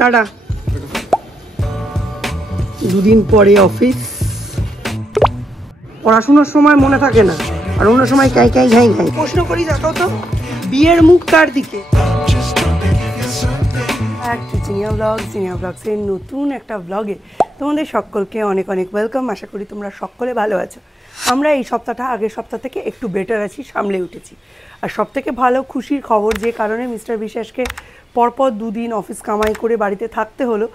Tata. দুদিন পরে office. পড়াশোনার সময় মনে থাকে না, আর অন্য সময় ক্যাই ক্যাই ঘাই ঘাই। প্রশ্ন করি, দেখাও তো বিয়ের মুখ কার দিকে? জিনিয়া ব্লগসের নতুন একটা ব্লগে তোমাদের সকলকে অনেক অনেক ওয়েলকাম। আশা করি তোমরা সকলে ভালো আছো। আমরা এই সপ্তাহটা আগের সপ্তাহ থেকে একটু বেটার আছি, সামলে উঠেছি। আর সবথেকে ভালো খুশির খবর, যে কারণে মিস্টার বিশ্বাসকে পরপর দুদিন অফিস কামাই করে বাড়িতে থাকতে হলো,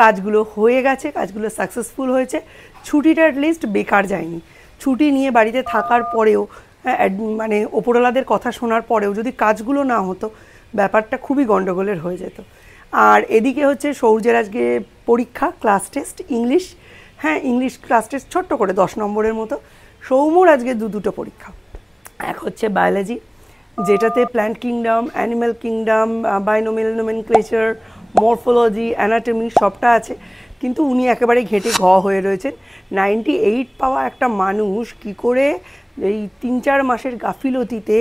কাজগুলো হয়ে গেছে, কাজগুলো সাকসেসফুল হয়েছে। ছুটিটা অ্যাটলিস্ট বেকার যায়নি। ছুটি নিয়ে বাড়িতে থাকার পরেও, মানে ওপরওয়ালাদের কথা শোনার পরেও যদি কাজগুলো না হতো, ব্যাপারটা খুবই গণ্ডগোলের হয়ে যেত। আর এদিকে হচ্ছে সৌর্যের আজকে পরীক্ষা, ক্লাস টেস্ট, ইংলিশ। হ্যাঁ, ইংলিশ ক্লাস টেস্ট ছোট্ট করে 10 নম্বরের মতো। সৌম্যর আজকে দুটো পরীক্ষা। এক হচ্ছে বায়োলজি, যেটাতে plant kingdom, animal kingdom, binomial nomenclature, morphology, anatomy সবটা আছে। কিন্তু উনি একেবারে ঘেঁটে হয়ে রয়েছেন। 98 পাওয়া একটা মানুষ কি করে এই 3-4 মাসের গাফিলতিতে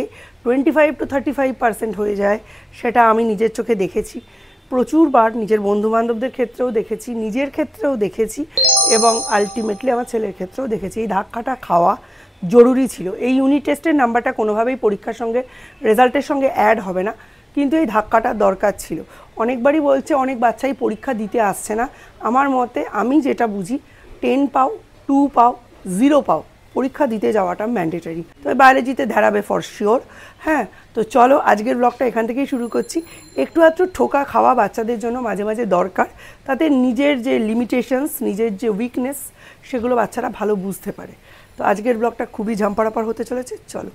25 to 35% হয়ে যায়, সেটা আমি নিজের চোখে দেখেছি প্রচুরবার। নিজের বন্ধুবান্ধবদের ক্ষেত্রেও দেখেছি, নিজের ক্ষেত্রেও দেখেছি, এবং আলটিমেটলি আমার ছেলের ক্ষেত্রেও দেখেছি। এই ধাক্কাটা খাওয়া জরুরি ছিল। এই ইউনিট টেস্টের নাম্বারটা কোনোভাবেই পরীক্ষার সঙ্গে, রেজাল্টের সঙ্গে অ্যাড হবে না, কিন্তু এই ধাক্কাটা দরকার ছিল। অনেকবারই বলছে অনেক বাচ্চাই পরীক্ষা দিতে আসছে না। আমার মতে, আমি যেটা বুঝি, 10 পাও, 2 পাও, 0 পাও, পরীক্ষা দিতে যাওয়াটা ম্যান্ডেটরি। তো বায়োলজিতে ধারাবে ফর শিওর। হ্যাঁ, তো চলো আজকের ব্লগটা এখান থেকেই শুরু করছি। একটু ঠোকা খাওয়া বাচ্চাদের জন্য মাঝে মাঝে দরকার, তাতে নিজের যে লিমিটেশনস, নিজের যে উইকনেস, সেগুলো বাচ্চারা ভালো বুঝতে পারে। তো আজকের ব্লগটা খুবই ঝাম্পারাপার হতে চলেছে। চলো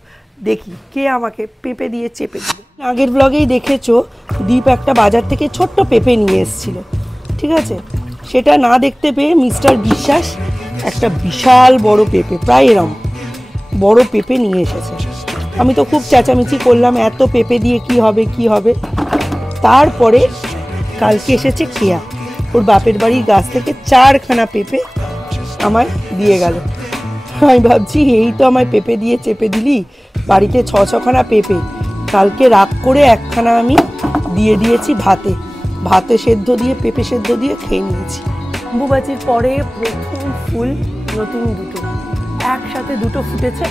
দেখি কে আমাকে পেঁপে দিয়ে চেপে দিবে। আগের ব্লগেই দেখেছো দীপ একটা বাজার থেকে ছোট্ট পেঁপে নিয়ে এসেছিল, ঠিক আছে? সেটা না দেখতে পেয়ে মিস্টার বিশ্বাস একটা বিশাল বড় পেঁপে, প্রায় এরম বড় পেঁপে নিয়ে এসেছে। আমি তো খুব চেঁচামেচি করলাম, এত পেঁপে দিয়ে কি হবে কি হবে। তারপরে কালকে এসেছে কেয়া, ওর বাপের বাড়ির গাছ থেকে 4খানা পেঁপে আমায় দিয়ে গেল। আমি ভাবছি, এই তো আমায় পেঁপে দিয়ে চেপে দিলি, বাড়িতে 6খানা পেঁপে। কালকে রাগ করে 1খানা আমি দিয়ে দিয়েছি ভাতে সেদ্ধ দিয়ে, পেঁপে সেদ্ধ দিয়ে খেয়ে নিয়েছি। অম্বুবাচীর পরে প্রথম ফুল নতুন দুটো, একসাথে দুটো ফুটেছে,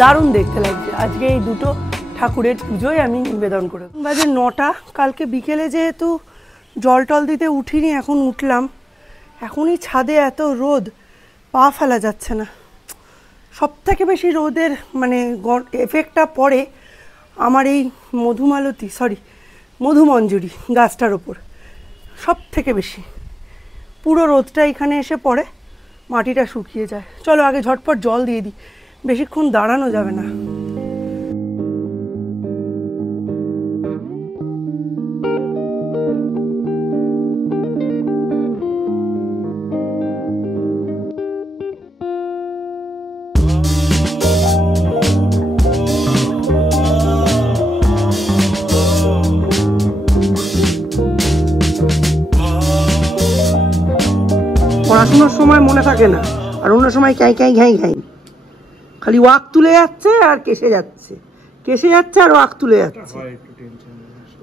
দারুণ দেখতে লাগছে। আজকে এই দুটো ঠাকুরের পুজোয় আমি নিবেদন করে। বাজে 9টা। কালকে বিকেলে যেহেতু জল টল দিতে উঠিনি, এখন উঠলাম। এখনই ছাদে এত রোদ, পা ফেলা যাচ্ছে না। সব থেকে বেশি রোদের মানে এফেক্টটা পড়ে আমার এই মধুমঞ্জুরি গাছটার ওপর, সব থেকে বেশি। পুরো রোদটা এখানে এসে পড়ে, মাটিটা শুকিয়ে যায়। চলো আগে ঝটপট জল দিয়ে দিই, বেশিক্ষণ দাঁড়ানো যাবে না। পড়াশোনার সময় মনে থাকে না, আর অন্য সময় ক্যাই ক্যাই ঘাই ঘাই। খালি ওয়াক তুলে যাচ্ছে আর কেসে যাচ্ছে আর ওয়াক তুলে যাচ্ছে।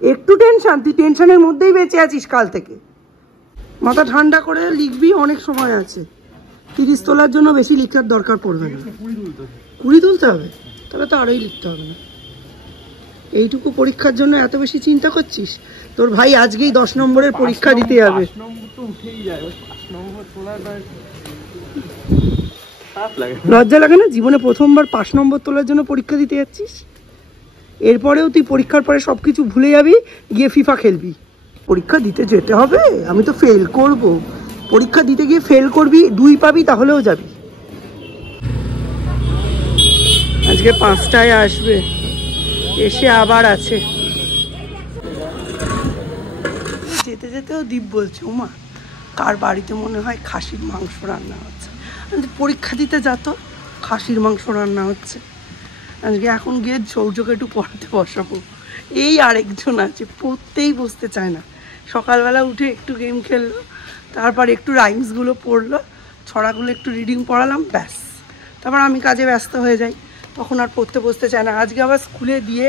একটু টেনশন, তুই টেনশনের মধ্যেই বেঁচে আছিস কাল থেকে। মাথা ঠান্ডা করে লিখবি, অনেক সময় আছে। 30 তোলার জন্য বেশি লিখার দরকার পড়বে না। 20 তুলতে হবে, তাহলে তো আরোই লিখতে হবে না। এইটুকু পরীক্ষার জন্য এত বেশি চিন্তা করছিস? তোর ভাই আজকেই 10 নম্বরের পরীক্ষা দিতে যাবে। লজ্জা লাগে না? জীবনে প্রথমবার 5 নম্বর তোলার জন্য পরীক্ষা দিতে যাচ্ছিস। এরপরেও তুই পরীক্ষার পরে সবকিছু ভুলে যাবি, গিয়ে ফিফা খেলবি। পরীক্ষা দিতে যেতে হবে, আমি তো ফেল করব। পরীক্ষা দিতে গিয়ে ফেল করবি, 2 পাবি, তাহলেও যাবি। আজকে 5টায় আসবে, এসে আবার আছে। যেতে যেতেও দীপ বলছে, ওমা কার বাড়িতে মনে হয় খাসির মাংস রান্না হচ্ছে। পরীক্ষা দিতে যাতো, খাসির মাংস রান্না হচ্ছে। আজকে এখন গিয়ে সৌর্যকে একটু পড়াতে বসাবো। এই আরেকজন আছে, পড়তেই বসতে চায় না। সকালবেলা উঠে একটু গেম খেললো, তারপর একটু রাইমসগুলো পড়লো, ছড়াগুলো একটু রিডিং পড়ালাম, ব্যাস। তারপর আমি কাজে ব্যস্ত হয়ে যাই, তখন আর পড়তে বসতে চায় না। আজকে আবার স্কুলে দিয়ে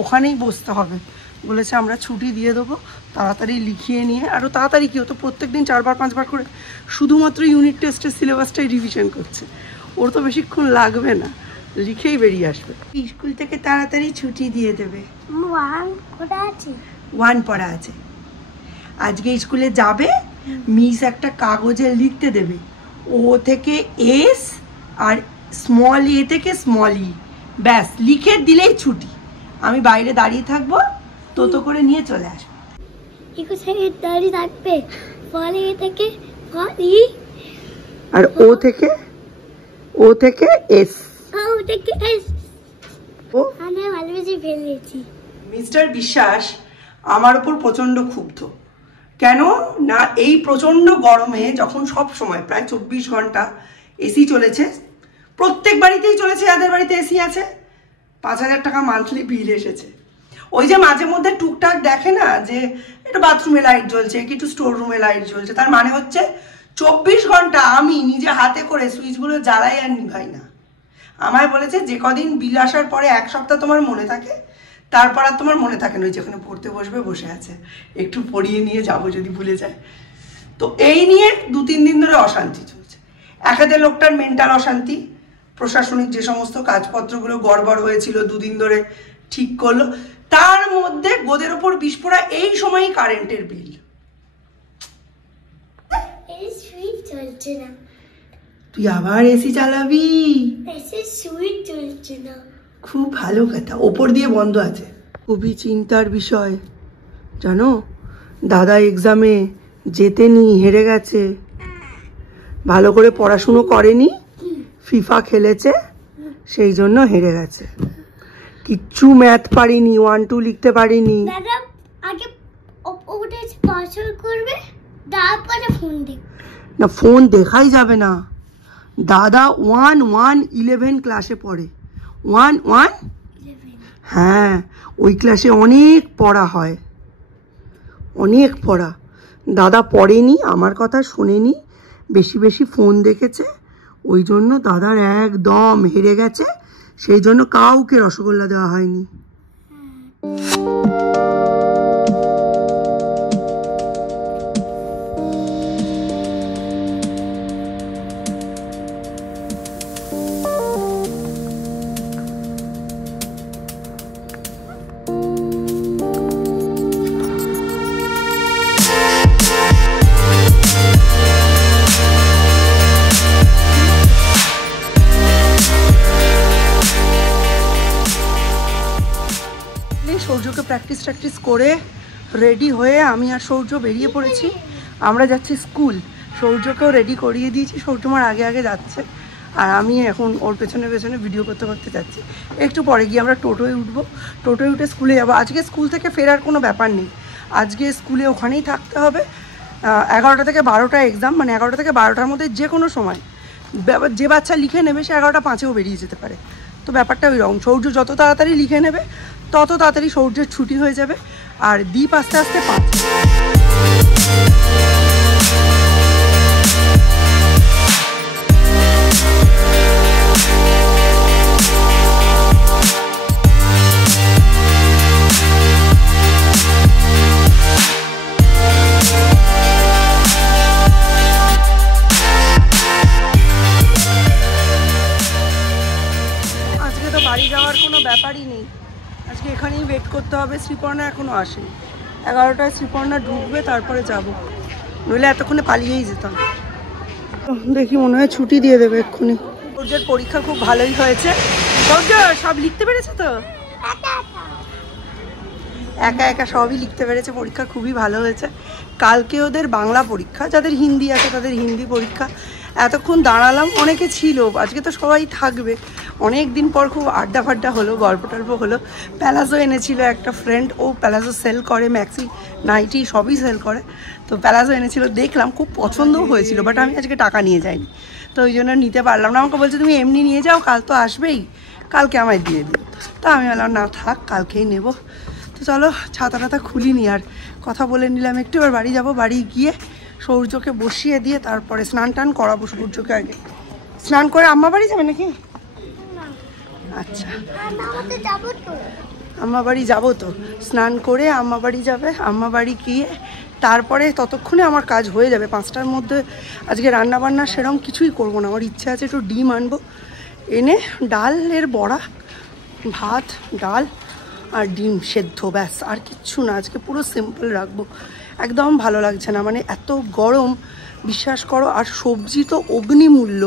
ওখানেই বসতে হবে, বলেছে আমরা ছুটি দিয়ে দেবো, তাড়াতাড়ি লিখিয়ে নিয়ে। আরও তাড়াতাড়ি কি হতো, প্রত্যেক দিন 4 বার 5 বার করে শুধুমাত্র ইউনিট টেস্টের সিলেবাসটাই রিভিশন করছে, ওর তো বেশিক্ষণ লাগবে না, লিখেই বেরিয়ে আসবে। স্কুল থেকে তাড়াতাড়ি ছুটি দিয়ে দেবে। 1 পড়া আছে। আজকে স্কুলে যাবে, মিস একটা কাগজে লিখতে দেবে ও থেকে এস আর স্মল এ থেকে স্মল ই, ব্যাস লিখে দিলেই ছুটি। আমি বাইরে দাঁড়িয়ে থাকবো, তো করে নিয়ে চলে আসবো। দাঁড়িয়ে থাকবে, আর ও থেকে এস, ও আমি ভালোবেসে ফেলেছি। মিস্টার বিশ্বাস আমার উপর প্রচন্ড ক্ষুব্ধ। কেন না, এই প্রচন্ড গরমে যখন সব সময় প্রায় 24 ঘন্টা এসি চলেছে, প্রত্যেক বাড়িতেই চলেছে, যাদের বাড়িতে এসি আছে, 5000 টাকা মান্থলি বিল এসেছে। ওই যে মাঝে মধ্যে টুকটাক দেখে না যে একটু বাথরুমে লাইট জ্বলছে, একটু স্টোর রুমে লাইট জ্বলছে, তার মানে হচ্ছে 24 ঘন্টা আমি নিজে হাতে করে সুইচগুলো জ্বালাই আর নিভাই না। আমায় বলেছে যে কদিন বিল আসার পরে 1 সপ্তাহ তোমার মনে থাকে, তারপর আর তোমার মনে থাকে না, ওই যেখানে পড়তে বসবে বসে আছে, একটু পড়িয়ে নিয়ে যাবো যদি ভুলে যায়। তো এই নিয়ে 2-3 দিন ধরে অশান্তি চলছে। একাতে লোকটার মেন্টাল অশান্তি, প্রশাসনিক যে সমস্ত কাজপত্রগুলো গড়বড় হয়েছিল 2 দিন ধরে ঠিক করলো, তার মধ্যে গোদের ওপর বিস্ফোরা এই সময়ই কারেন্টের বিল। তুই আবার এসি চালাবি? খুব ভালো কথা, ওপর দিয়ে বন্ধ আছে। খুবই চিন্তার বিষয় জানো, দাদা এক্সামে জেতেনি, হেরে গেছে, ভালো করে পড়াশুনো করেনি, ফিফা খেলেছে, সেই জন্য হেরে গেছে। কিচ্ছু ম্যাথ পারিনি, 1 2 লিখতে পারিনি। দাদা আগে ওটা পাসওয়ার্ড করবে, তারপরে ফোন দেখ না, ফোন দেখাই যাবে না। দাদা 1 1 11 ক্লাসে পড়ে। 1 1 হ্যাঁ, ওই ক্লাসে অনেক পড়া হয়, অনেক পড়া। দাদা পড়েনি, আমার কথা শোনেনি, বেশি বেশি ফোন দেখেছে, ওই জন্য দাদার একদম হেরে গেছে। সেই জন্য কাউকে রসগোল্লা দেওয়া হয়নি। সৌর্যকে প্র্যাকটিস করে রেডি হয়ে আমি আর সৌর্য বেরিয়ে পড়েছি। আমরা যাচ্ছি স্কুল, সৌর্যকেও রেডি করিয়ে দিয়েছি, সৌর্য আমার আগে আগে যাচ্ছে, আর আমি এখন ওর পেছনে পেছনে ভিডিও করতে করতে যাচ্ছি। একটু পরে গিয়ে আমরা টোটোয় উঠবো, টোটোয় উঠে স্কুলে যাবো। আজকে স্কুল থেকে ফেরার কোনো ব্যাপার নেই, আজকে স্কুলে ওখানেই থাকতে হবে। 11টা থেকে 12টা এক্সাম, মানে 11টা থেকে 12টার মধ্যে যে কোনো সময় যে বাচ্চা লিখে নেবে সে 11টা 5-এও বেরিয়ে যেতে পারে। তো ব্যাপারটা ওই রকম, সৌর্য যত তাড়াতাড়ি লিখে নেবে তত তাড়াতাড়ি সৌর্যের ছুটি হয়ে যাবে, আর দীপ আস্তে আস্তে 5। আজকে তো বাড়ি যাওয়ার কোনো ব্যাপারই নেই, আজকে এখানেই ওয়েট করতে হবে। শ্রীপর্ণা এখনও আসেনি, 11টায় শ্রীপর্ণা ঢুকবে, তারপরে যাব, নইলে এতক্ষণে পালিয়েই যেতাম। দেখি মনে হয় ছুটি দিয়ে দেবে এক্ষুনি। সৌর্যের পরীক্ষা খুব ভালোই হয়েছে। সৌর্য সব লিখতে পেরেছে তো? একা একা সবই লিখতে পেরেছে, পরীক্ষা খুবই ভালো হয়েছে। কালকে ওদের বাংলা পরীক্ষা, যাদের হিন্দি আছে তাদের হিন্দি পরীক্ষা। এতক্ষণ দাঁড়ালাম, অনেকে ছিল, আজকে তো সবাই থাকবে, অনেক দিন পর খুব আড্ডা ফাড্ডা হলো, গল্প টল্প হলো। প্যালাজো এনেছিল একটা ফ্রেন্ড, ও প্যালাজো সেল করে, ম্যাক্সি নাইটি সবই সেল করে, তো প্যালাজো এনেছিল, দেখলাম খুব পছন্দও হয়েছিল, বাট আমি আজকে টাকা নিয়ে যাইনি, তো ওই জন্য নিতে পারলাম না। আমাকে বলছে তুমি এমনি নিয়ে যাও, কাল তো আসবেই, কালকে আমায় দিয়ে দিও। তো আমি বললাম না থাক, কালকেই নেব। তো চলো ছাতা খুলিনি, আর কথা বলে নিলাম একটু। এবার বাড়ি যাব, বাড়ি গিয়ে সৌর্যকে বসিয়ে দিয়ে তারপরে স্নান টান করাবো সৌর্যকে। আগে স্নান করে আম্মা বাড়ি যাবে নাকি? আচ্ছা আম্মা বাড়ি যাবো তো, স্নান করে আম্মা বাড়ি যাবে, আম্মা বাড়ি গিয়ে তারপরে ততক্ষণে আমার কাজ হয়ে যাবে। 5টার মধ্যে আজকে রান্না বান্না সেরকম কিছুই করবো না। আমার ইচ্ছা আছে একটু ডিম আনবো, এনে ডালের বড়া, ভাত, ডাল আর ডিম সেদ্ধ, ব্যাস, আর কিচ্ছু না। আজকে পুরো সিম্পল রাখবো, একদম ভালো লাগছে না, মানে এত গরম বিশ্বাস করো। আর সবজি তো অগ্নিমূল্য।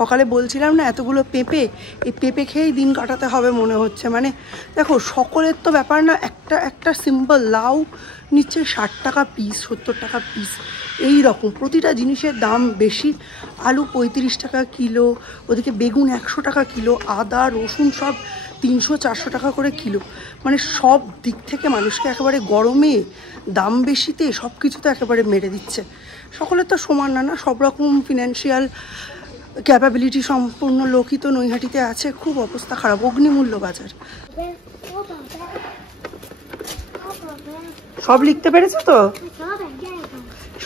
সকালে বলছিলাম না এতগুলো পেঁপে, এই পেঁপে খেয়েই দিন কাটাতে হবে মনে হচ্ছে। মানে দেখো সকলের তো ব্যাপার না, একটা একটা সিম্পল লাউ নিচ্ছে 60 টাকা পিস, 70 টাকা পিস, এই রকম প্রতিটা জিনিসের দাম বেশি। আলু 35 টাকা কিলো, ওদিকে বেগুন 100 টাকা কিলো, আদা রসুন সব 300-400 টাকা করে কিলো। মানে সব দিক থেকে মানুষকে একেবারে গরমে, দাম বেশিতে সব কিছু তো একেবারে মেরে দিচ্ছে। সকলের তো সমান না, সব রকম ফিনান্সিয়াল ক্যাপাবিলিটি সম্পূর্ণ লোকই তো নৈহাটিতে আছে। খুব অবস্থা খারাপ, অগ্নিমূল্য বাজার। সব লিখতে পেরেছো তো?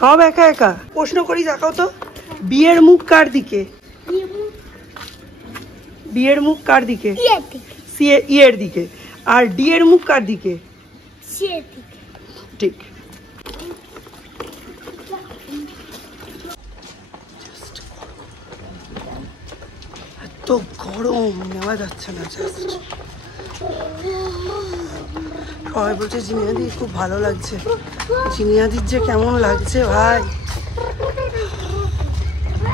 সব একা একা? প্রশ্ন করি, দেখাও তো, বিয়ের মুখ কার দিকে? বিয়ের মুখ কার দিকে? ইয়ের দিকে। আর ডি এর মুখ কার দিকে? ঠিক। এত গরম নেওয়া যাচ্ছে না। জাস্ট সবাই বলছে জিনিয়াদি খুব ভালো লাগছে। জিনিয়াদির যে কেমন লাগছে ভাই।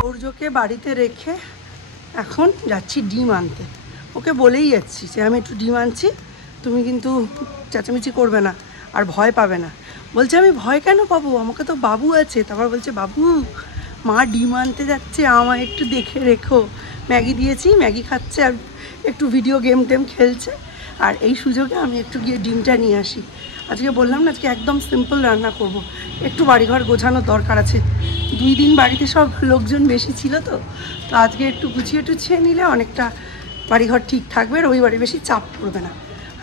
সূর্যকে বাড়িতে রেখে এখন যাচ্ছি ডিম আনতে। ওকে বলেই যাচ্ছি যে আমি একটু ডিম আনছি, তুমি কিন্তু চেঁচামেচি করবে না আর ভয় পাবে না। বলছে আমি ভয় কেন পাবো, আমাকে তো বাবু আছে। তারপর বলছে বাবু মা ডিম আনতে যাচ্ছে, আমায় একটু দেখে রেখো। ম্যাগি দিয়েছি, ম্যাগি খাচ্ছে আর একটু ভিডিও গেম টেম খেলছে। আর এই সুযোগে আমি একটু গিয়ে ডিমটা নিয়ে আসি। আজকে বললাম না আজকে একদম সিম্পল রান্না করব। একটু বাড়িঘর গোছানোর দরকার আছে। 2 দিন বাড়িতে সব লোকজন বেশি ছিল তো আজকে একটু গুছিয়ে টুছিয়ে নিলে অনেকটা বাড়িঘর ঠিক থাকবে, রবিবারে বেশি চাপ পড়বে না।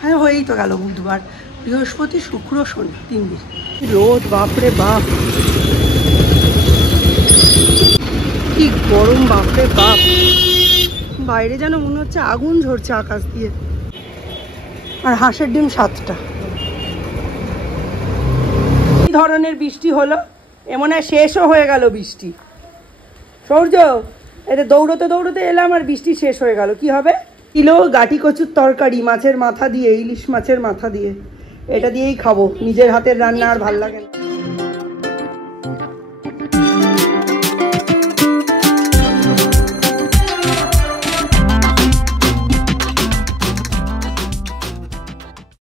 হ্যাঁ হয়েই তো গেল বুধবার, বৃহস্পতি, শুক্র, শনি, 3 দিন। রোদ বাপরে বাপ, কি গরম বাপরে বাপ। বাইরে যেন মনে হচ্ছে আগুন ঝরছে আকাশ দিয়ে। আর হাঁসের ডিম 7টা। কি ধরনের বৃষ্টি হলো, এমন হয় শেষও হয়ে গেল বৃষ্টি। সূর্য এটা দৌড়তে দৌড়তে এলাম আর বৃষ্টি শেষ হয়ে গেল। কি হবে? কিলো গাটি কচুর তরকারি, মাছের মাথা দিয়ে, ইলিশ মাছের মাথা দিয়ে, এটা দিয়েই খাবো। নিজের হাতের রান্না আর ভাল লাগে না।